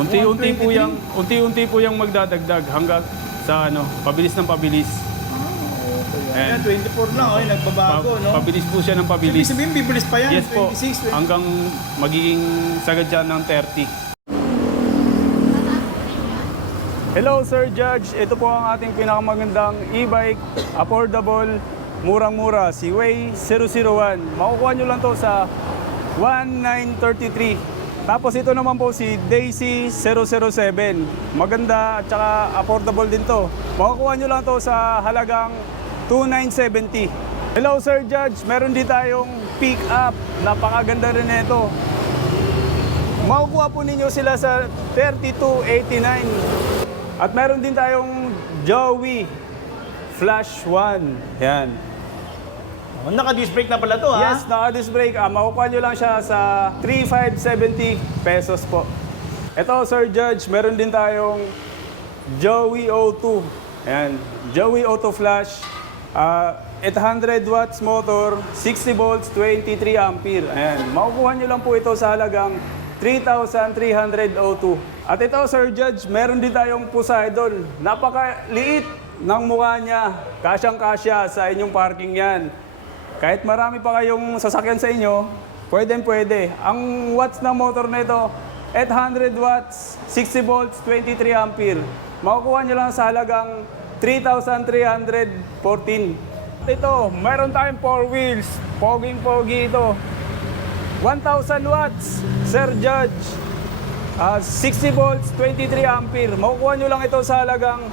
Unti-unti po yung magdadagdag hanggang sa pabilis ng pabilis. Ayan, 24 na, nagbabago, no? Pabilis po siya ng pabilis. Ibig sabihin, bibilis pa yan, Yes po, 26. hanggang magiging sagad siya ng 30. Hello Sir Judge, ito po ang ating pinakamagandang e-bike, affordable, murang-mura, si Way 001. Makukuha nyo lang to sa 1933. Tapos ito naman po si Daisy 007. Maganda at saka affordable din to. Makukuha nyo lang to sa halagang 2,970. Hello Sir Judge, meron din tayong pick up. Napakaganda rin nito. Makukuha po ninyo sila sa 3289. At meron din tayong Joey Flash 1. Yan. Naka-disc brake na pala to, ha? Yes, naka-disc brake. Makukuha nyo lang siya sa 3,570 pesos po. Ito, Sir Judge, meron din tayong Joey O2. Ayan, Joey Auto Flash. 800 watts motor, 60 volts, 23 ampere. Ayan, makukuha nyo lang po ito sa halagang 3,300 O2. At ito, Sir Judge, meron din tayong Poseidon. Napakaliit ng mukha niya. Kasyang-kasya sa inyong parking yan. Kahit marami pa kayong sasakyan sa inyo, pwede. Ang watts ng motor na ito, 800 watts, 60 volts, 23 ampere. Makukuha nyo lang sa halagang 3,314. Ito, meron tayong 4 wheels. Poging-pogi ito. 1,000 watts, Sir Judge. 60 volts, 23 ampere. Makukuha nyo lang ito sa halagang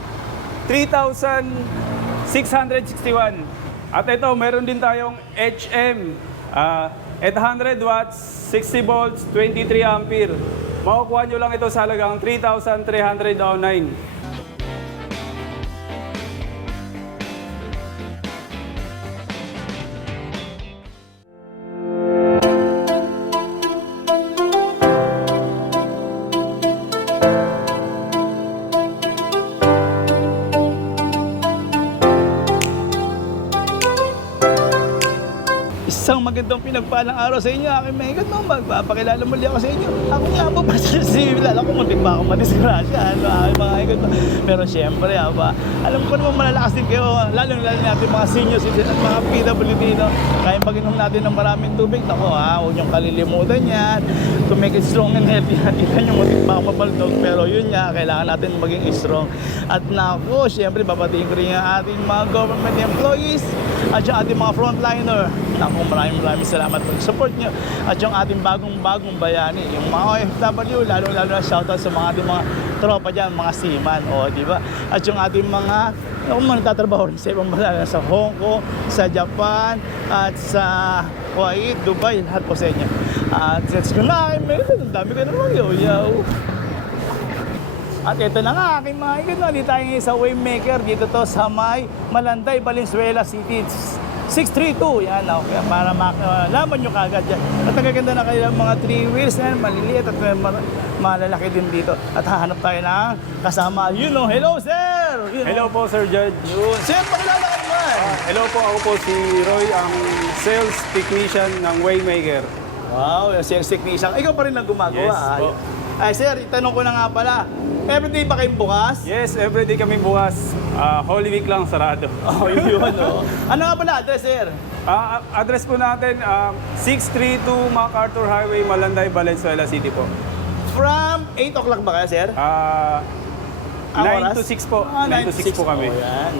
3,661. At ito, meron din tayong HM. 800 watts, 60 volts, 23 ampere. Makukuha nyo lang ito sa halagang 3,309. Isang magandang pinagpalang araw sa inyo, aking mahigat mo. Magpapakilala muli ako sa inyo. Ako nga po, basta si Bilal ako, muntik pa ako madisgrasya. Aking mga higat mo. Pero siyempre, alam ko naman malalakas din kayo. Lalo-lalo natin mga senior citizens at mga PWD. No? Kaya pag-inom natin ng maraming tubig, naku huwag niyong kalilimutan yan. To make it strong and healthy. Kita niyo, muntik pa ako mapaldog. Pero yun nga, kailangan natin maging strong. At naku, siyempre, babatiin ko rin ang ating mga government employees at yung ating mga frontliner. Naku, maraming salamat po sa support nyo. At yung ating bagong bayani, yung mga OFW, lalo na shoutout sa mga ating mga tropa dyan, mga seaman, di ba? At yung ating mga nagtatrabaho rin sa ibang bansa, sa Hong Kong, sa Japan, at sa Kuwait, Dubai, lahat po sa inyo. At let's go na, ang dami ko na magyaw-yaw. At ito na nga, aking mga ikot, dito tayo ngayon sa Waymaker, dito to sa may Malanday, Valenzuela City. 632, yan kaya para malaman nyo kagad yan. At nagaganda na kayo mga 3 wheels yan, maliliit at malalaki din dito. At hahanap tayo ng kasama. Hello sir! Hello po Sir Judge. Sir, pakilala ka naman! Hello po, ako po si Roy, ang sales technician ng Waymaker. Wow, sales technician. Ikaw pa rin ang gumagawa. Yes po. Ay sir, itanong ko na nga pala. Everyday ba kayong bukas? Yes, everyday kami bukas. Holy Week lang, sarado. Yun. Ano nga pala address, sir? Address po natin, 632 MacArthur Highway, Malanday, Valenzuela City po. From 8 o'clock ba kayo, sir? 9 to 6 po. 9 to 6 po kami. Yan.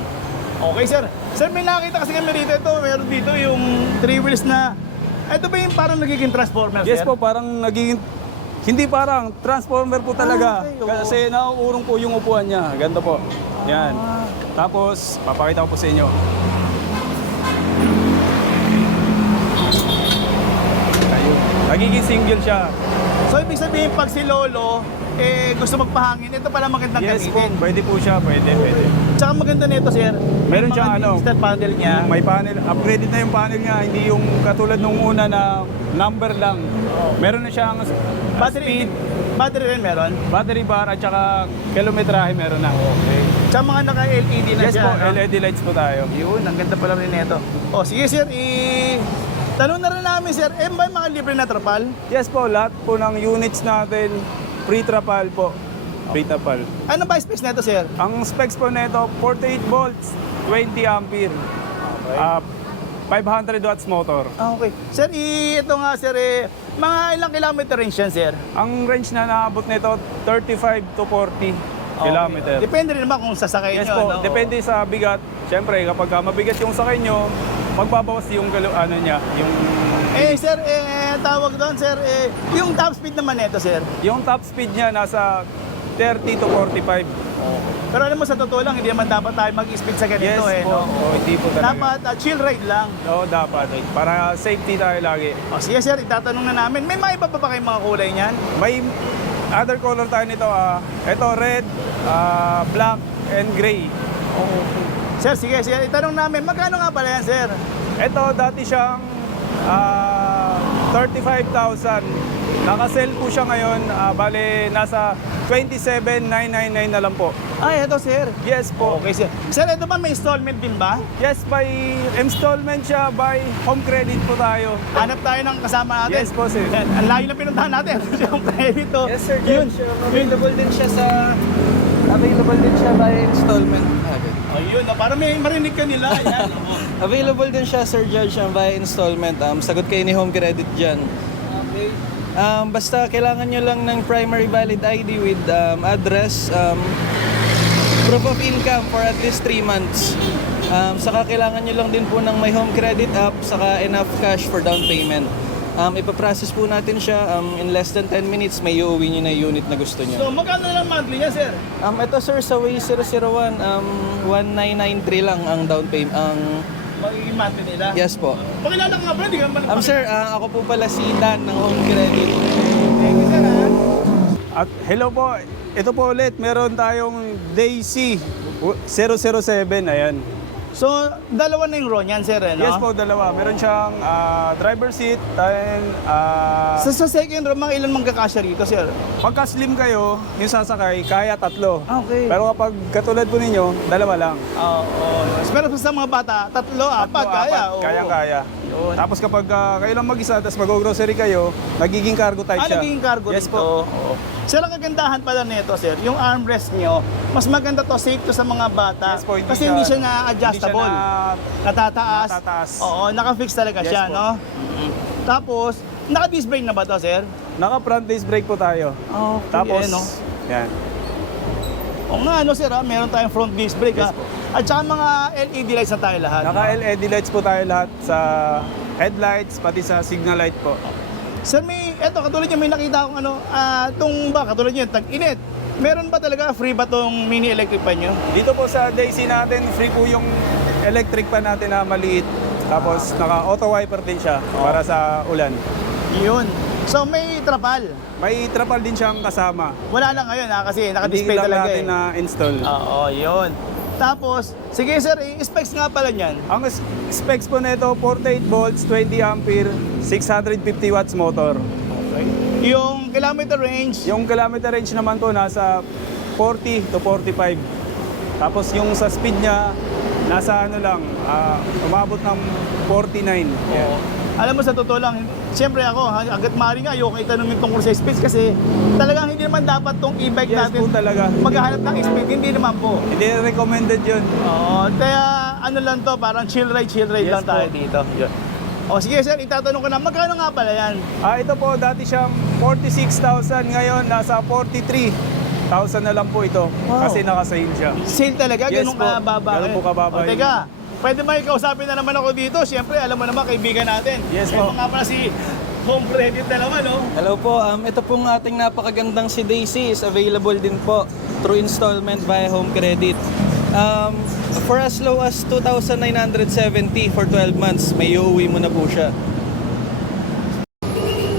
Okay, sir. Sir, may nakita kasi kami rito. Meron dito yung 3 wheels na... Ito ba yung parang nagiging transformer, Yes sir? po, parang naging... Hindi parang, transformer po talaga. Okay, Kasi nauurong po yung upuan niya. Ganito po. Yan. Tapos, papakita ko po sa inyo. Ayun. Nagiging single siya. So, ibig sabihin, pag si Lolo, gusto magpahangin, ito pala magandang Yes po, gamitin. pwede po siya. Pwede. Tsaka maganda nito, sir. Meron Yung siyang mga digital panel niya. May panel, upgraded na yung panel niya. Hindi yung katulad nung una na number lang. Meron na siyang Battery rin meron? battery bar at saka kilometrahe meron na. Okay. Tsaka mga naka-LED na Yes siya. po, no? LED lights po tayo. Yun, ang ganda pala rin nito. O, sige sir, tanong na rin namin sir, ba yung mga libre na trapal? Yes po, lahat po ng units natin free trapal po. Free trapal. Ano ba specs nito, sir? Ang specs po nito, 48 volts, 20 ampere. 500 watts motor. Okay. Sir, ito nga, sir, mga ilang kilometer range yan, sir? Ang range na naabot nito, 35 to 40 kilometer. Depende rin naman kung sasakay Yes nyo. po, no? depende sa bigat. Siyempre, kapag mabigat yung sakay nyo, magbabawas yung ano niya, yung Sir, tawag doon, sir, yung top speed naman nito, sir. yung top speed niya nasa 30 to 45. Pero alam mo, sa totoo lang, hindi naman dapat tayo mag-speed sa ganito, Yes po. no? Oh, hindi po talaga. Dapat chill ride lang. Oo, dapat. Para safety tayo lagi. O sige, sir, itatanong na namin. May mga iba pa ba kayong mga kulay niyan? May other color tayo nito. Ito, red, black, and gray. Sir, sige, itanong namin. Magkano nga pala yan, sir? Ito, dati siyang 35,000. Naka-sell po siya ngayon. Bale, nasa 27,999 na lang po. Ay, ito, sir. Yes po. Okay, sir. Sir, ito ba may installment din ba? Yes, by installment siya, by home credit po tayo. Hanap tayo ng kasama natin. Yes po, sir. Yan, ang layo na pinuntahan natin. Yung credit, oh. Yes sir, Yun. Judge. Available din siya by installment. Ayun, para may marinig ka nila. Yan. Available din siya, Sir Judge, by installment. Sagot kayo ni Home Credit dyan. Okay. Basta kailangan nyo lang ng primary valid ID with address, proof of income for at least 3 months. Saka kailangan nyo lang din po ng may Home Credit app, saka enough cash for down payment. Ipaprocess po natin siya in less than 10 minutes, may uuwi nyo na yung unit na gusto nyo. So, magkano lang monthly niya, sir? Ito sir, sa Way 001, 1993 lang ang down payment. Magiging monthly nila? Yes po. Pakilala ka nga pala, di ka man Sir, ako po pala si Dan ng Home Credit. Thank you, sir, ha? At hello po. Ito po ulit, meron tayong Daisy 007. Ayan. So, dalawa na yung Ron yan, sir, no? Yes po, dalawa. Meron siyang driver seat and Sa second row, mga ilan magkakasya rito, sir? pagka slim kayo, yung sasakay, kaya 3. Okay. Pero kapag katulad po ninyo, 2 lang. Oo. Pero sa mga bata, 3, 4, kaya. Oo. Kayang-kaya. Yun. Tapos kapag kayo lang mag-isa, tapos mag-grocery kayo, nagiging cargo type siya. Nagiging cargo Yes dito. po. Oo. Sir, ang kagandahan pala nito, sir, yung armrest nyo, mas maganda to, safe to sa mga bata. Yes po, kasi hindi siya na-adjustable. Natataas. Natataas. Oo, naka-fix talaga Yes siya, po. no? Tapos, naka-disc brake na ba to, sir? Naka-front disc brake po tayo. Okay, Tapos, no? yan. O nga, ano, sir, meron tayong front disc brake, Yes ha? po. At saka mga LED lights na tayo lahat. Naka-LED lights po tayo lahat sa headlights, pati sa signal light po. Sir, eto, katulad nyo, may nakita akong katulad nyo, tag-init. Meron ba talaga, free ba tong mini electric pan nyo? Dito po sa Daisy natin, free po yung electric pan natin na maliit. Tapos naka-auto wiper din siya para sa ulan. Yun. So, may trapal. May trapal din siyang kasama. Wala lang ngayon, kasi Hindi naka-display lang talaga natin na-install. Oo, yun. Tapos, sige sir, specs nga pala niyan. Ang specs po nito, 48 volts, 20 ampere, 650 watts motor. Okay. Yung kilometer range, Yung kilometer range naman po nasa 40 to 45. Tapos yung sa speed niya, nasa umabot ng 49. Oo. Alam mo, sa totoo lang, siyempre ako, hanggat maaari nga, ayoko itanong yung tungkol sa speeds kasi talagang hindi naman dapat tong e-bike Yes natin po talaga. maghahanap ng speed, hindi naman po. Hindi recommended yun. Oo, kaya ano lang to, parang chill ride Yes lang tayo po. dito. O sige sir, itatanong ko na, magkano nga pala yan? Ito po, dati siyang 46,000, ngayon nasa 43,000 na lang po ito. Wow. Kasi naka-sale siya. Sale talaga, Yes ganun po. kababa. Ganun po kababa O yun. teka, pwede ba ikausapin na naman ako dito? Siyempre, alam mo naman, kaibigan natin. Yes Ito po. nga pala si Home Credit na naman, no? Hello po, ito pong ating napakagandang si Daisy is available din po through installment via Home Credit. For as low as 2,970 for 12 months, may uuwi mo na po siya.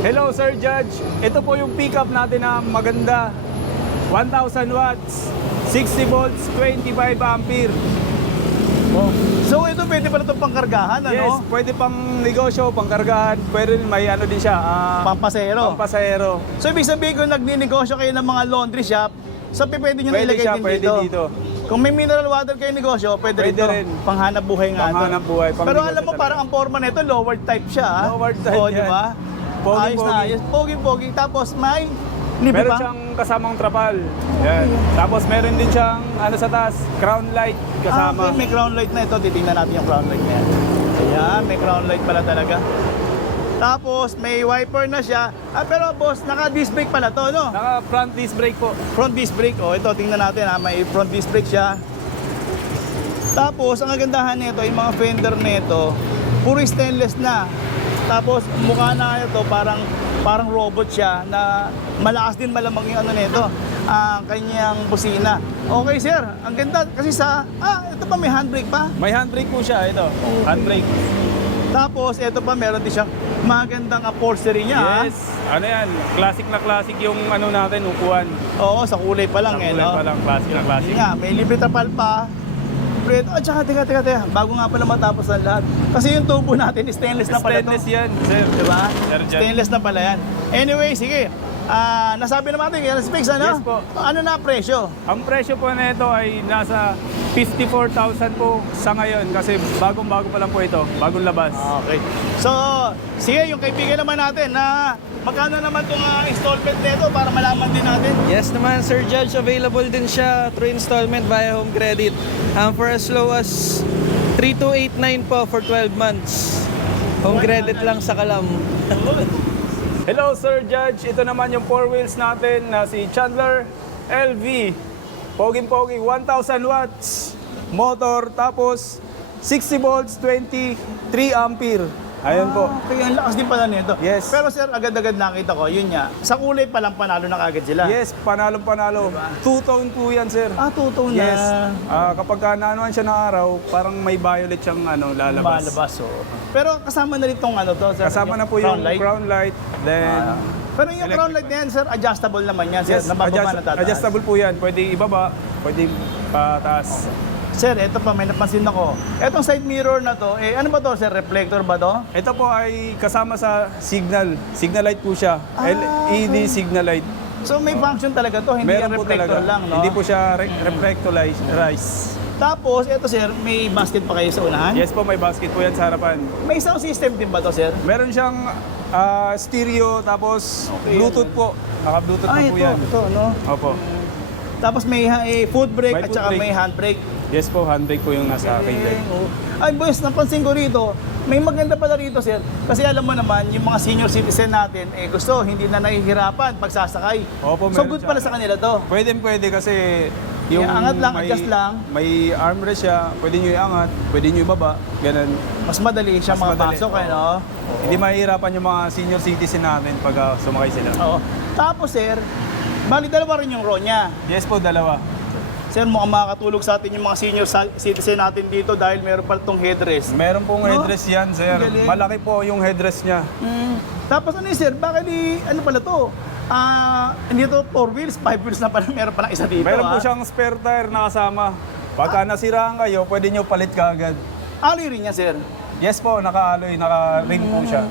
Hello Sir Judge, ito po yung pickup natin na maganda. 1,000 watts, 60 volts, 25 ampere. So ito pwede pala itong pangkargahan, ano? Yes, pwede pang negosyo, pang kargahan. Pwede rin may ano din siya, Pampasero. pampasahero. So ibig sabihin kung nagninegosyo kayo ng mga laundry shop, so pwede nyo na Pwede ilagay siya, din pwede dito. dito. Kung may mineral water kayo negosyo, pwede, Pwede rito. rin. Panghanap buhay nga to. Panghanap buhay, pang Pero negosyo alam mo, talaga. parang ang forma nito, lowered type siya. Lowered type O, di yan. ba? Pogi, Ayos na pogi. ayos. Pogi-pogi. Tapos may Libre Meron pa? siyang kasamang trapal. Yan. Tapos meron din siyang ano sa taas, crown light kasama. Okay, may crown light na ito. Titingnan natin yung crown light na yan. Ayan, may crown light pala talaga. Tapos may wiper na siya. Pero boss, naka-disc brake pala to, no? Naka front disc brake po. Front disc brake. Oh, ito tingnan natin ha, may front disc brake siya. Tapos ang kagandahan nito, yung mga fender nito, puro stainless na. Tapos mukha na ito parang robot siya na malakas din malamang yung ano nito, ang kanyang busina. Okay sir, ang ganda kasi ito pa may handbrake pa. May handbrake po siya, ito. Handbrake. Tapos ito pa meron din siyang magandang upholstery niya. ha? Yes. Ano yan, classic na classic yung ano natin, upuan. Oo, sa kulay pa lang Sa eh, kulay no? pa lang, classic na classic. Yun nga, may libre trapal pa. At saka, teka. Bago nga pala matapos ang lahat. Kasi yung tubo natin, stainless na pala Stainless to. yan, sir. Diba? Sir Jan. Stainless na pala yan. Anyway, sige. Nasabi naman natin, yan specs, ano? Yes po. Ano na presyo? Ang presyo po nito ay nasa 54,000 po sa ngayon kasi bagong-bago pa lang po ito, bagong labas. Okay. So, sige, yung kaibigan naman natin na magkano naman itong installment nito para malaman din natin. Yes naman, Sir Judge, available din siya through installment via home credit. For as low as 3,289 po for 12 months. Home credit lang sa Kalam. Hello Sir Judge, ito naman yung 4 wheels natin na si Chandler LV. Poging-pogi, 1,000 watts motor, tapos 60 volts, 23 ampere. Ayan po. Okay, ang lakas din pala nito. Yes. Pero sir, agad-agad nakita ko, yun nga. Sa kulay pa lang panalo na kagad sila. Yes, panalong-panalo. Two-tone po yan, sir. Tuto na. Yes. Kapag naanuan siya ng araw, parang may violet siyang lalabas. Malabas, oh. Pero kasama na rin tong ano to, sir. Kasama na po yung crown light. Then, Pero yung crown light na yan, sir, adjustable naman yan, sir. yes, Nabababa na tataas. adjustable po yan. Pwede ibaba, pwede pataas. Sir, ito pa, may napansin ako. Etong side mirror na to, ano ba to, sir? Reflector ba to? Ito po ay kasama sa signal. Signal light po siya. LED signal light. So may function talaga to, hindi yan Meron po reflector talaga. lang, no? Hindi po siya reflectorize. Tapos, ito sir, may basket pa kayo sa unahan? Yes po, may basket po yan sa harapan. May sound system din ba to, sir? Meron siyang stereo, tapos Okay, Bluetooth po. Naka-Bluetooth na po yan. ito, no? Opo. Tapos may foot brake May at foot saka brake. may handbrake. Yes po, handbrake po yung nasa akin. Ay, boys, napansin ko rito, may maganda pala rito, sir. Kasi alam mo naman, yung mga senior citizen natin, gusto, hindi na nahihirapan pagsasakay. Opo, So meron good siya. pala sa kanila to. Pwede kasi yung Iangat lang, adjust lang. may armrest siya, pwede nyo iangat, pwede nyo ibaba, ganun. Mas madali siya Mas madali. makapasok, no? Hindi mahihirapan yung mga senior citizen natin pag sumakay sila. Oo. Tapos, sir, bali dalawa rin yung row niya. Yes po, dalawa. Sir, mukhang makakatulog sa atin yung mga senior citizen natin dito dahil meron pala itong headrest. Meron pong No? headrest yan, sir. Galing. Malaki po yung headrest niya. Tapos ano yun, sir, bakit ano pala to? Hindi to 4 wheels, 5 wheels na pala, meron pala isa dito. Meron po siyang spare tire na kasama. Pagka nasiraan kayo, pwede nyo palit kaagad. Alloy rin yan, sir. Yes po, naka-alloy, naka-ring po siya.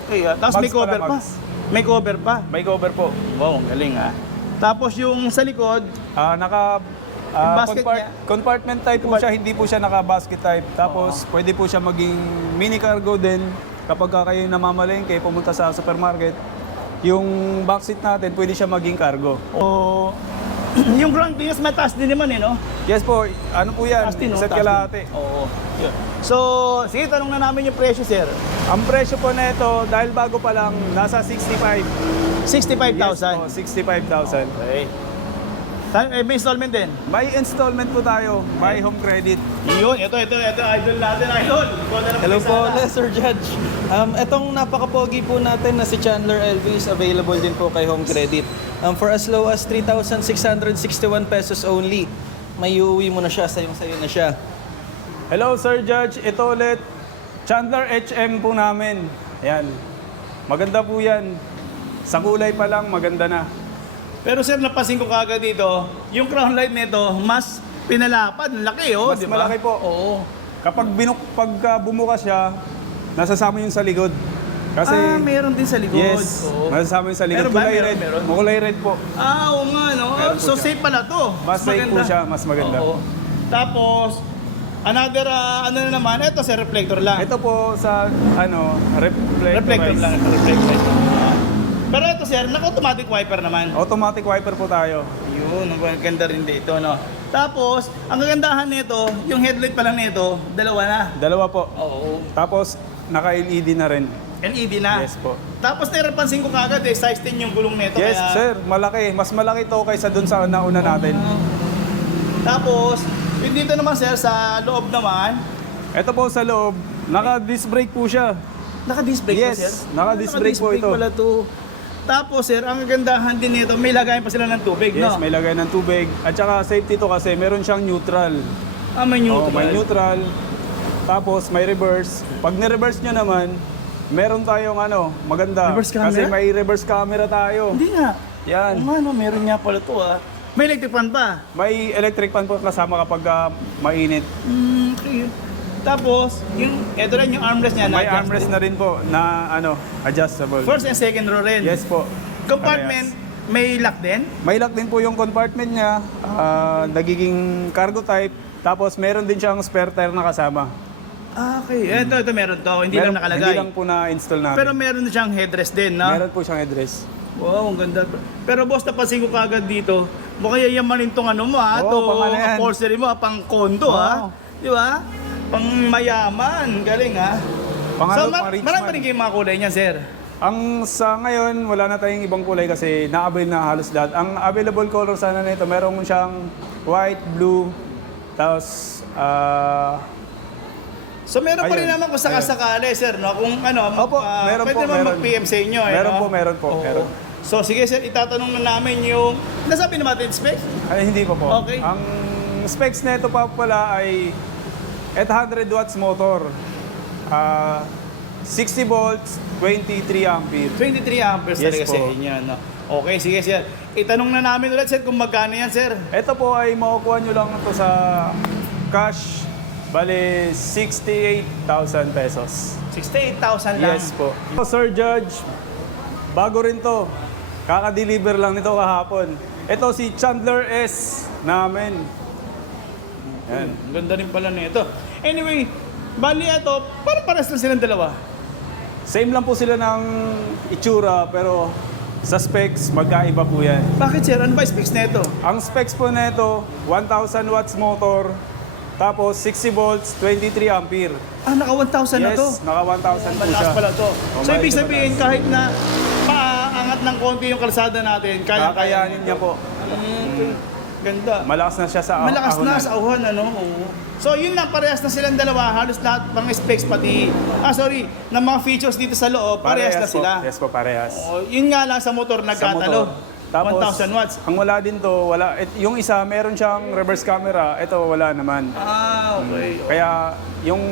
Okay, Tapos may Mags pala, cover pa. mags. May cover pa. May cover po. Wow, ang galing Tapos yung sa likod, Yung basket niya? compartment type po siya, hindi po siya naka-basket type. Tapos pwede po siya maging mini cargo din kapag kayo namamalengke, pumunta sa supermarket. Yung backseat natin, pwede siya maging cargo. yung ground clearance mataas din naman no? Yes po, ano po yan? Taas din, no? Isa't Taas din. kalahati. Oo. Yun. So, sige, tanong na namin yung presyo, sir. Ang presyo po na ito, dahil bago pa lang, nasa 65. 65,000. Yes po, 65,000. Okay. May installment din. May installment po tayo, by home credit. Yun, ito, idol natin, idol. Ikaw na lang Hello po mag-isa. ulit, Sir Judge. Etong napaka-pogi po natin na si Chandler LV is available din po kay Home Credit. For as low as 3,661 pesos only. May uuwi mo na siya, sayo na siya. Hello Sir Judge, ito ulit. Chandler HM po namin. Ayan. Maganda po yan. Sa kulay pa lang, maganda na. Pero sir, napansin ko kagad dito, yung crown light nito, mas pinalapad. Laki, Mas di ba? malaki po. Oo. Pagka bumukas siya, nasasama yung sa likod. Kasi, meron din sa likod. yes, Oo. nasasama yung sa likod. Meron ba? Kulay Meron, red. meron. Kulay red po. Oo nga, no? Meron po So siya. safe pala to. Mas safe po siya, mas maganda. Oo. Tapos, another, ano na naman, ito sa reflector lang. Ito po sa, reflector reflector lang. Reflector. Pero ito sir, naka-automatic wiper naman. Automatic wiper po tayo. Yun, ang ganda rin dito, no? Tapos, ang kagandahan nito, yung headlight pa lang nito, dalawa na. Dalawa po. Oo. Tapos, naka-LED na rin. LED na. Yes po. Tapos napansin ko kagad size 10 yung gulong nito. Yes, kaya... sir. Malaki. Mas malaki to kaysa dun sa nauna natin. Tapos, yung dito naman sir, sa loob naman, Ito po sa loob, naka-disc brake po siya. naka-disc brake Yes, po sir? naka-disc brake po ito. Pala to. Tapos sir, ang kagandahan din nito, may lagayan pa sila ng tubig, Yes, no? may lagay ng tubig. At saka safety to kasi meron siyang neutral. May neutral. Oh, may neutral. Tapos may reverse. Pag ni-reverse nyo naman, meron tayong maganda. Reverse camera? Kasi may reverse camera tayo. Hindi nga. Yan. Meron nga pala to May electric fan pa. May electric fan po kasama kapag mainit. Okay. Tapos, ito rin yung armrest niya. May na-adjust armrest din. na rin po na adjustable. First and second row rin. Yes po. Compartment, may lock din. May lock din po yung compartment niya. Nagiging cargo type. Tapos meron din siyang spare tire na kasama. Okay. Ito meron to. Hindi lang nakalagay. Hindi lang po na-install natin. Pero meron din siyang headrest din, no? Meron po siyang headrest. Wow, ang ganda. Pero boss, napansin ko kagad dito, mukhang yayamanin tong mo Oo, pang ano yan. upholstery mo, pang condo Oo. Di ba? Pang mayaman, galing Pangalawa, pang rich marami man. pa rin kayong mga kulay niyan, sir. Ang sa ngayon, wala na tayong ibang kulay kasi na-avail na halos lahat. Ang available color sana nito, meron siyang white, blue, tapos So meron pa rin Ayun. naman kung sakasakali, sir, no? Kung Opo, meron pwede po, naman meron. mag-PM sa inyo. Meron no? po, meron po, Oo. meron. So sige, sir, itatanong na namin yung, nasabi na natin specs? ay, hindi pa po. Okay. Ang specs nito pa pala ay 800 watts motor. 60 volts, 23 ampere. 23 amperes Yes talaga po. sa inyo, no? Okay, sige, sir. Itanong na namin ulit, sir, kung magkano yan, sir. Ito po ay makukuha nyo lang ito sa cash. Bale, 68,000 pesos. 68,000 lang. Yes po. Sir Judge, bago rin to. Kaka-deliver lang nito kahapon. Ito si Chandler S. namin. Yan. Ang ganda rin pala nito. Anyway, bali ito, parang pares lang silang dalawa. Same lang po sila ng itsura pero sa specs magkaiba po yan. Bakit, sir? Ano ba specs nito? Ang specs po nito, 1,000 watts motor, tapos 60 volts, 23 ampere. Naka 1,000 na to. Yes, naka 1,000 po Malakas siya. pala to. So, may ibig sabihin, kahit na paangat ng konti yung kalsada natin, Kakayanin niya po. Ganda. Malakas na siya sa Malakas na ahonan. sa auhan, Oo. So, yun lang, parehas na silang dalawa. Halos lahat ng specs, pati, ng mga features dito sa loob, parehas na po. sila. Yes po, parehas. Yun nga lang sa motor, Sa nagkatalo. motor. Tapos, 1,000 watts. ang wala din to, yung isa, meron siyang reverse camera. Ito, wala naman. Okay. Kaya, yung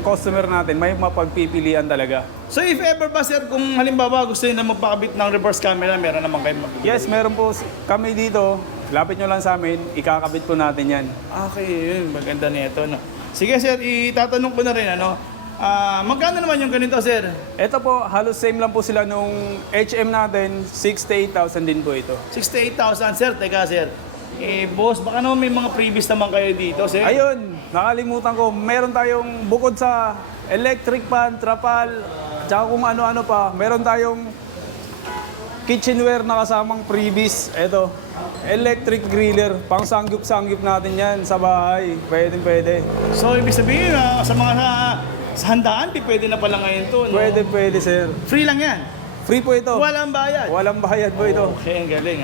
customer natin, may mapagpipilian talaga. So if ever ba sir, kung halimbawa gusto nyo na magpakabit ng reverse camera, meron naman kayo mabibili? Yes, meron po kami dito. Lapit nyo lang sa amin, ikakabit po natin yan. Okay, yun. Maganda nito, no? Sige sir, itatanong ko na rin, magkano naman yung ganito sir? Ito po, halos same lang po sila nung HM natin, 68,000 din po ito. 68,000 sir. Teka sir, boss, baka naman may mga previous naman kayo dito sir. Ayun, nakalimutan ko, meron tayong bukod sa electric pan, trapal, tsaka kung ano-ano pa, meron tayong kitchenware na kasamang previous. Ito, electric griller, pang sanggip-sanggip natin yan sa bahay. Pwede. So ibig sabihin, sa mga sa handaan, di pwede na pala ngayon to, no? Pwede, sir. Free lang yan. Free po ito. Walang bayad. Walang bayad po ito. Okay, ang galing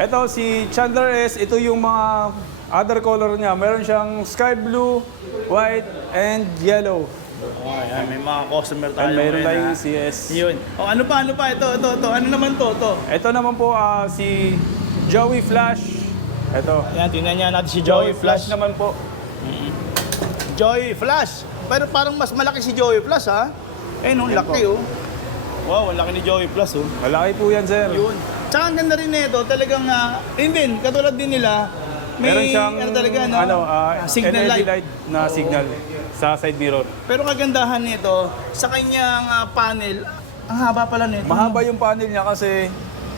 Ito, si Chandler S, ito yung mga other color niya. Meron siyang sky blue, white, and yellow. Ayan, may mga customer tayo And meron ngayon, tayong CS. Yun. Ano pa? Ito. Ano naman to? Ito naman po si Joey Flash. Ito. Ayan, tingnan niya natin si Joey Flash naman po. Joey Flash. Pero parang mas malaki si Joey Flash, ha? Nung Yan laki, po. Wow, ang laki ni Joey Flash, Malaki po yan, sir. Yun. Tsaka ang ganda rin nito, talagang, yun din, katulad din nila, may, Meron siyang talaga, signal LED light. na signal sa side mirror. Pero kagandahan nito, sa kanyang panel, ang haba pala nito. Mahaba yung panel niya kasi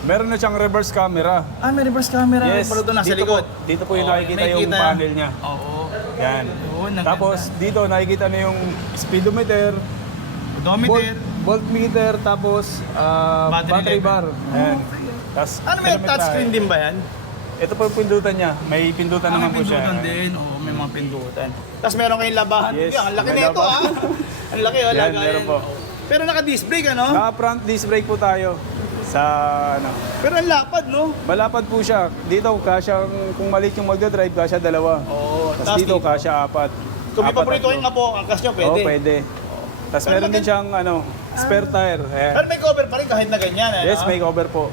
meron na siyang reverse camera. May reverse camera. Yes, Pala doon nasa dito likod. Dito po yung nakikita yung nakikita. panel niya. Oo. Yan. Yun, ang Tapos dito nakikita na yung speedometer, Odometer. voltmeter, tapos battery bar. Ayan. Tapos, Ano, may kilometrahe. touchscreen din ba yan? Ito po yung pindutan niya. May pindutan naman po siya. Pindutan din. Oo, may mga pindutan. Tapos meron kayong labahan. Yes, Ang laki may nito labahan. Ang laki, Yan, lagayan. meron po. Pero naka-disc brake, ano? Naka-front disc brake po tayo sa ano. Pero ang lapad, no? Malapad po siya. Dito, kasya, kung maliit yung magdadrive, kasya dalawa. Oo. Tapos dito, kasya apat. Kung may Apat paborito tatlo. kayong apo, angkas nyo, pwede. Oo, pwede. Tapos Pero meron din maganda- siyang spare tire. Ayan. Pero may cover pa rin kahit na ganyan, ano? Yes, may cover po.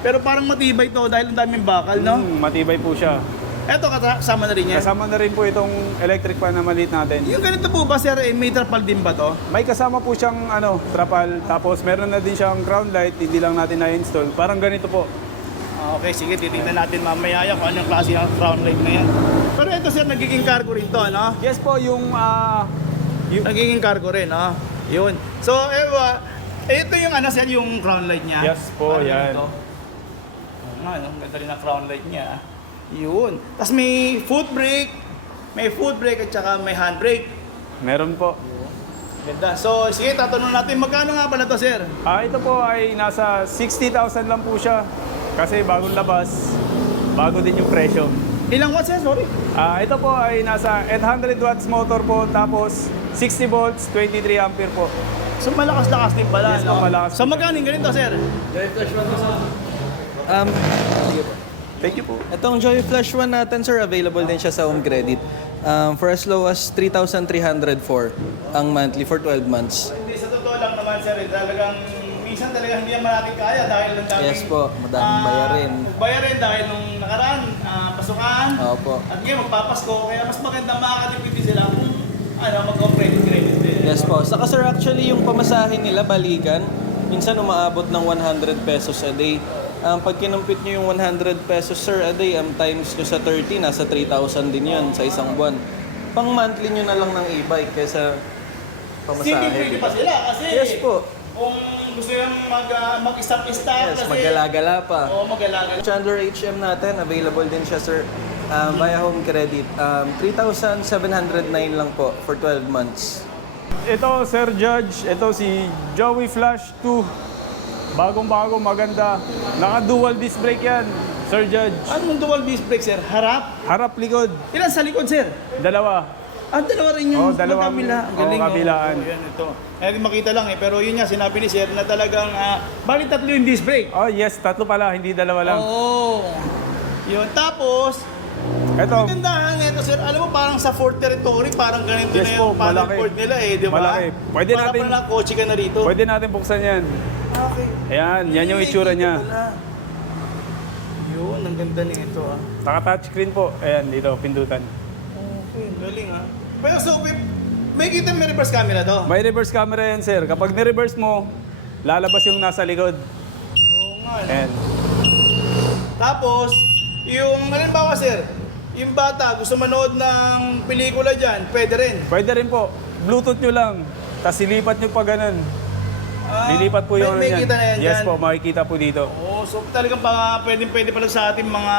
Pero parang matibay to dahil ang daming bakal, no? Matibay po siya. Eto, kasama na rin yan. Kasama na rin po itong electric fan na maliit natin. Yung ganito po ba, sir, may trapal din ba to? May kasama po siyang trapal, tapos meron na din siyang ground light, hindi lang natin na-install. Parang ganito po. Okay, sige, titignan natin mamaya kung anong klase ng crown light na yan. Pero ito, sir, nagiging cargo rin to, ano? Yes po, yung Nagiging cargo rin, no? Yun. So, ito yung sir, yung crown light niya. Yes po, Parang yan. ganito. Oo nga, no? Ganda rin ang crown light niya. Yun. Tapos may foot brake, at saka may hand brake. meron po. Ganda. So, sige, tatanong natin, magkano nga pala to, sir? Ito po ay nasa 60,000 lang po siya. Kasi bagong labas, bago din yung presyo. Ilang watts, sir? Sorry. Ito po ay nasa 800 watts motor po, tapos 60 volts, 23 ampere po. So, malakas-lakas din pala, Yes po, no? malakas So, po. magkano yung ganito, sir? Sige po. Thank you po. Itong Joy Flash 1 natin, sir, available din siya sa home credit. For as low as 3,304 ang monthly for 12 months. Hindi, sa totoo lang naman, sir, talagang minsan talaga hindi naman natin kaya dahil ang daming... Yes po, madaming bayarin. Bayarin dahil nung nakaraan, pasukan. Opo. At ngayon, magpapasko. Kaya mas maganda makakatipid din sila kung mag-credit din. Yes po. Saka sir, actually yung pamasahe nila balikan, minsan umaabot ng 100 pesos a day. Pag kinumpit nyo yung 100 pesos sir a day, times nyo sa 30, nasa 3,000 din yun sa isang buwan. Pang monthly nyo na lang ng e-bike kaysa Single pamasahe. pwede pa sila kasi Yes po. kung gusto yung mag-stop-stop Yes, kasi... maggalagala pa. Oo, mag-alaga. Chandler HM natin, available din siya sir via home credit. 3,709 lang po for 12 months. Ito, Sir Judge, ito si Joey Flash 2. Bagong-bago, maganda. Naka-dual disc brake yan, Sir Judge. Anong dual disc brake, sir? Harap? Harap likod, Ilan sa likod, sir? dalawa. Dalawa rin yung dalawang magkabila. Ang galing, kabilaan. Yan, ito. Hindi makita lang pero yun nga, sinabi ni sir na talagang, bali tatlo yung disc brake. Oh yes, tatlo pala, hindi dalawa lang. Oo. Yun. Tapos, Ito, kagandahan ito, sir. Alam mo, parang sa Ford territory, parang ganito Yes na po, yung paddle malaki. board nila di ba? Malaki. Pwede para natin- pala kotse ka na rito. pwede natin buksan yan. Okay. Ayan, yan yung itsura niya. Yun, ang ganda nito Naka-touchscreen po. Ayan, dito, pindutan. Okay, galing Pero so, may kita may reverse camera to? May reverse camera yan, sir. Kapag ni-reverse mo, lalabas yung nasa likod. Oo nga. Ayan. Tapos, yung halimbawa sir, yung bata gusto manood ng pelikula dyan, pwede rin. Pwede rin po. Bluetooth nyo lang. Tapos ilipat nyo pa ganun. Lilipat po yung may yan. kita na yan Yes dyan. po, makikita po dito. Oo, so talagang pwede pala sa ating mga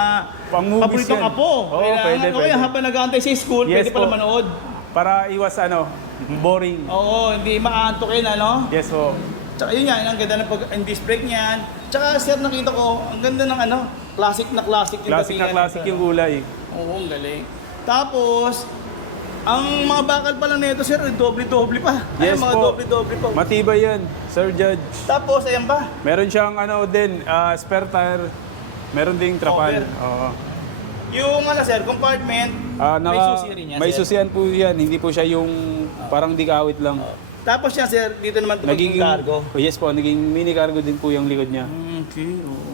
Pang-movies paboritong yan. apo. Oo, Kailangan, pwede, o kaya pwede. habang nag-aantay sa school, Yes pwede pala po. manood. Para iwas boring. Oo, hindi maantokin, Yes po. Tsaka yun yan, ang ganda ng disc brake niyan. Tsaka sir, nakita ko, ang ganda ng classic na classic yung Classic na datingan classic nito. yung gulay. Oo, ang galing. Tapos, ang mga bakal pa lang nito, sir, doble-doble pa. Yes Ayan, mga po. doble-doble pa. Matibay yan, Sir Judge. Tapos, ayan ba? Meron siyang din, spare tire. Meron ding trapal. Cover. Oo. Yung sir, compartment, may susi rin yan, may sir. susian po yan. Hindi po siya yung parang dikawit lang. Tapos yan, sir, dito naman ito Nagiging cargo. Yes po, naging mini cargo din po yung likod niya. Okay, oo.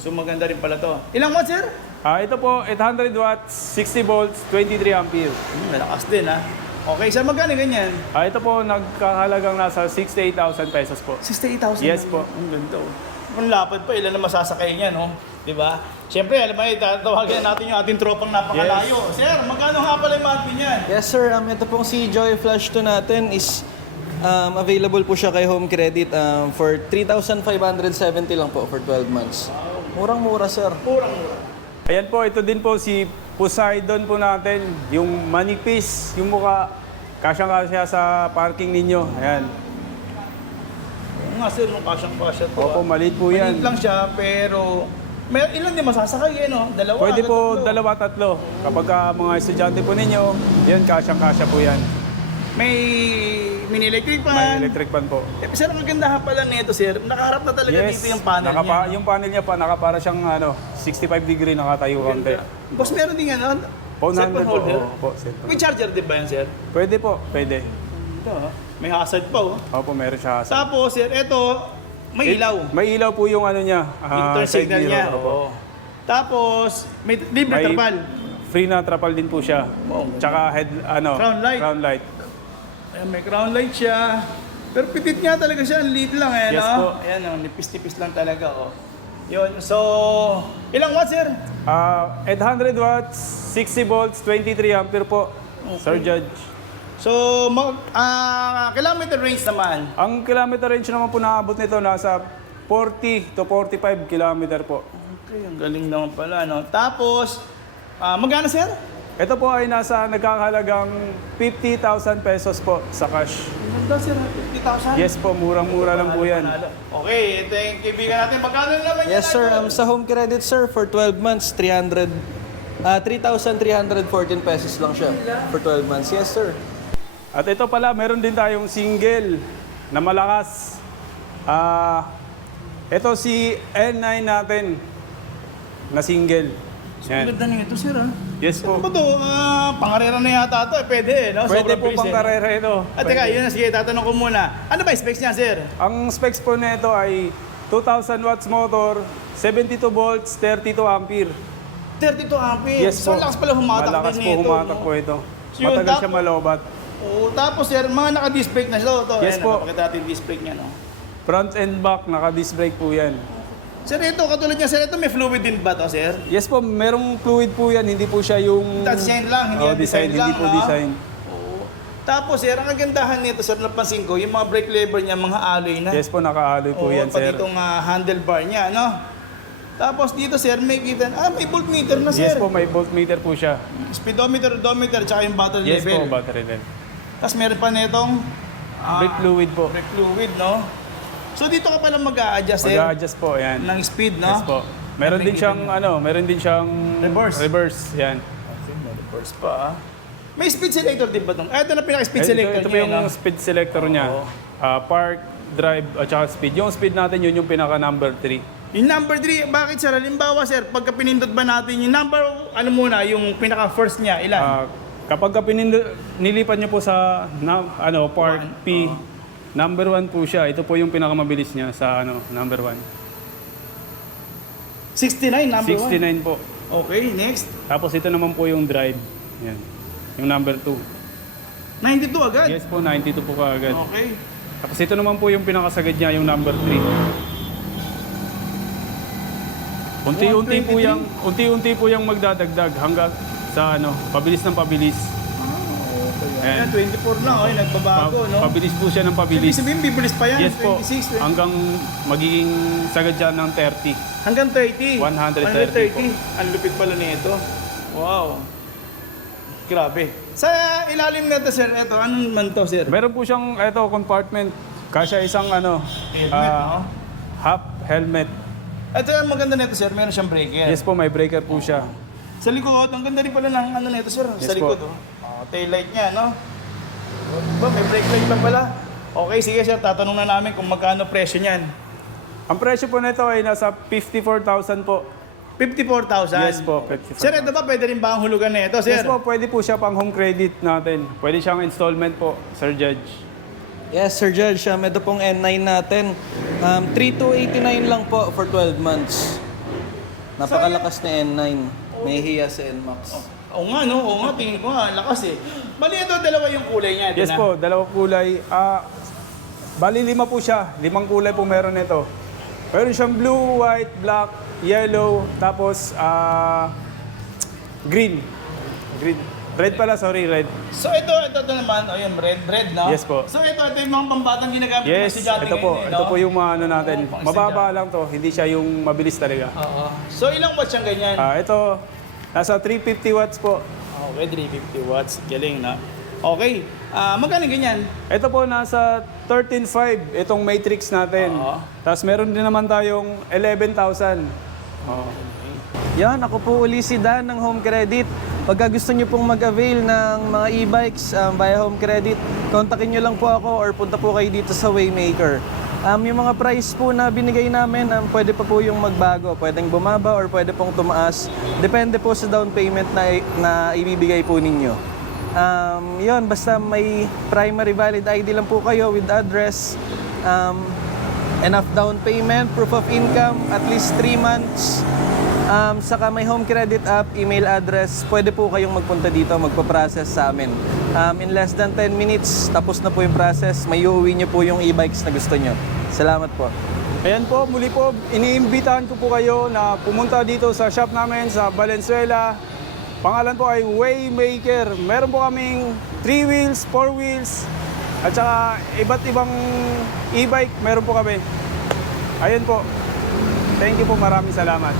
So, maganda rin pala to. Ilang watts, sir? Ito po, 800 watts, 60 volts, 23 ampere. Malakas din, Okay, sir, magkano ganyan? Ito po, nagkahalagang nasa 68,000 pesos po. 68,000. Yes po. Ang ganda, Ang lapad pa, ilan na masasakay niya, no? Di ba? Siyempre, alam mo, tatawagin natin yung ating tropang napakalayo. Sir, magkano nga pala yung monthly niyan? Yes sir, ito pong si Joy Flash 2 natin is available po siya kay home credit for 3,570 lang po for 12 months. Murang-mura sir. Murang-mura. Ayan po, ito din po si Poseidon po natin. Yung manipis, yung mukha. Kasyang-kasya sa parking ninyo. Ayan. Nga sir, nung kasyang-kasya to. Opo, maliit po yan. Maliit lang siya, pero may ilan din masasakay no? Dalawa. Pwede hanggang po tatlo. dalawa, tatlo. Kapag mga estudyante po ninyo, yan, kasyang-kasya po yan. May mini electric May fan. electric fan po. Eh, sir, ang kagandahan pala nito, sir, nakaharap na talaga dito yung panel niya. Yung panel niya pa, nakapara siyang 65 degree nakatayo konti. Boss, meron din ano? Phone Cellphone handle po. holder. Opo, cellphone. May charger din ba yan, sir? Pwede po, pwede. Ito, may hazard pa, oh. Opo, meron siya. Tapos, sir, ito, may ilaw. May ilaw po yung ano niya. Turn side signal mirror, niya. opo. Oo. Tapos, may libre May trapal. free na trapal din po siya. Oo. Tsaka Crown light. Crown light. Ayan, may crown light siya. Pero pitit nga talaga siya, ang liit lang eh, Yes no? po. Ayan, nipis-tipis lang talaga, oh. Yun, so, ilang watts, sir? 800 watts, 60 volts, 23 ampere po. Sir Judge. So, kilometer range naman. Ang kilometer range naman po naabot nito nasa 40 to 45 kilometer po. Okay, ang galing naman pala, no? Tapos, magkano, sir? Ito po ay nasa nagkakahalagang 50,000 pesos po sa cash. Ganda, sir, 50,000? Yes po, murang-mura lang po yan. Okay, ito yung kaibigan natin. Magkano naman Yes sir, Idol? sa home credit sir, for 12 months, 3,314 pesos lang siya for 12 months. Yes sir. At ito pala, meron din tayong single na malakas. Ito si N9 natin na single. Ang Yan. ganda nito, sir, ha? Yes po. Ano ba ito? Pangarera na yata ito. Pwede, no? Pwede Sobrang po bilis, pang eh. karera ito. At teka, yun na. Sige, tatanong ko muna. Ano ba yung specs niya, sir? Ang specs po nito ay 2,000 watts motor, 72 volts, 32 ampere. 32 ampere. Yes So, po. lakas pala humatak Malakas din po nito. humatak no? po ito. So, yun, Matagal siya tapos- malobat. Oo, tapos, sir, mga naka-disc brake na siya. Ito, Yes po. Napakita natin yung disc brake niya, no? Front and back, naka-disc brake po yan. Sir, ito, katulad niya, sir, ito may fluid din ba to, sir? Yes po, merong fluid po yan, hindi po siya yung... Design lang, hindi yan design hindi lang, po no? design. Oo. Tapos, sir, ang kagandahan nito, sir, napansin ko, yung mga brake lever niya, mga alloy na. Yes po, naka-alloy po Oo, yan, pati sir. itong handlebar niya, no? Tapos dito, sir, may kita, may voltmeter na, sir. Yes po, may voltmeter po siya. Speedometer, odometer, tsaka yung battery Yes level. po, battery level. Tapos meron pa nitong Brake fluid po. brake fluid, no? So dito ka pala mag-a-adjust, sir, Mag-a-adjust po, yan. ng speed, no? Yes po. Meron din siyang, meron din siyang... Reverse. Reverse, yan. Okay, may reverse pa, ah. May speed selector din ba itong? Ito na pinaka-speed Ito, selector ito po niya, yung no? speed selector niya. Oo. Park, drive, at saka speed. Yung speed natin, yun yung pinaka number 3. Yung number 3, bakit, sir? Halimbawa, sir, pagka pinindot ba natin yung number, ano muna, yung pinaka-first niya, ilan? Kapag nilipat niyo po sa park P, number 1 po siya. Ito po yung pinakamabilis niya sa number 1. 69, number 1. 69 po. Okay, next. Tapos ito naman po yung drive. Yan. Yung number 2. 92 agad. Yes po, 92 po kaagad. Okay. Tapos ito naman po yung pinakasagad niya, yung number 3. Unti-unti po yung magdadagdag hanggang sa pabilis ng pabilis. Ayan, 24 na, okay, nagbabago, no? Pabilis po siya ng Ibig pabilis. sabihin, bibilis pa yan, Yes po, 26, hanggang magiging sagad siya ng 30. hanggang 30. 130 po. Ang lupit pala nito. Wow. Grabe. Sa ilalim nito, sir, ito, anong man to, sir? Meron po siyang compartment. Kasya isang Helmet, no? half helmet. Ito ang maganda nito, sir, meron siyang breaker. Yes po, may breaker po siya. Sa likod, ang ganda rin pala ng nito, sir. Yes Sa likod, po. tail light niya, no? Ba, may brake light pa pala. Okay, sige, sir, tatanong na namin kung magkano presyo niyan. Ang presyo po nito ay nasa 54,000 po. 54,000. Yes po, 54,000. Sir, ito ba pwede rin ba ang hulugan na ito, sir? Yes po, pwede po siya pang home credit natin. Pwede siyang installment po, Sir Judge. Yes Sir Judge, ito pong N9 natin. 3,289 lang po for 12 months. Napakalakas na N9. May hiya sa NMAX. Oo nga, no? Oo nga, tingin ko nga, lakas eh. Bali ito, dalawa yung kulay niya. Ito Yes na. po, dalawang kulay. Bali 5 po siya. 5 kulay po meron nito. Meron siyang blue, white, black, yellow, tapos green. Green. Red pala, sorry, red. So ito naman, ayun, red, no? Yes po. So ito yung mga pambatang ginagamit ng mga Yes, estudyante ito po. ngayon, Ito no? po yung mga natin. Oo, pang Mababa lang to, hindi siya yung mabilis talaga. Oo. So ilang watts yung ganyan? Ito, nasa 350 watts po. Okay, 350 watts. Galing na. Okay. Magkano ganyan? Ito po nasa 13.5 itong Matrix natin. Oo. Tapos meron din naman tayong 11,000. Yan, ako po uli si Dan ng Home Credit. Pagka gusto nyo pong mag-avail ng mga e-bikes via Home Credit, kontakin nyo lang po ako or punta po kayo dito sa Waymaker. Yung mga price po na binigay namin, pwede pa po yung magbago. Pwedeng bumaba or pwede pong tumaas. Depende po sa down payment na ibibigay po ninyo. Yun, basta may primary valid ID lang po kayo with address, enough down payment, proof of income, at least 3 months. Saka may Home Credit app, email address, pwede po kayong magpunta dito, magpa-process sa amin. In less than 10 minutes, tapos na po yung process, may uuwi nyo po yung e-bikes na gusto nyo. Salamat po. Ayan po, muli po, iniimbitahan ko po kayo na pumunta dito sa shop namin sa Valenzuela. Pangalan po ay Waymaker. Meron po kaming 3 wheels, 4 wheels, at saka iba't ibang e-bike meron po kami. Ayun po. Thank you po, maraming salamat.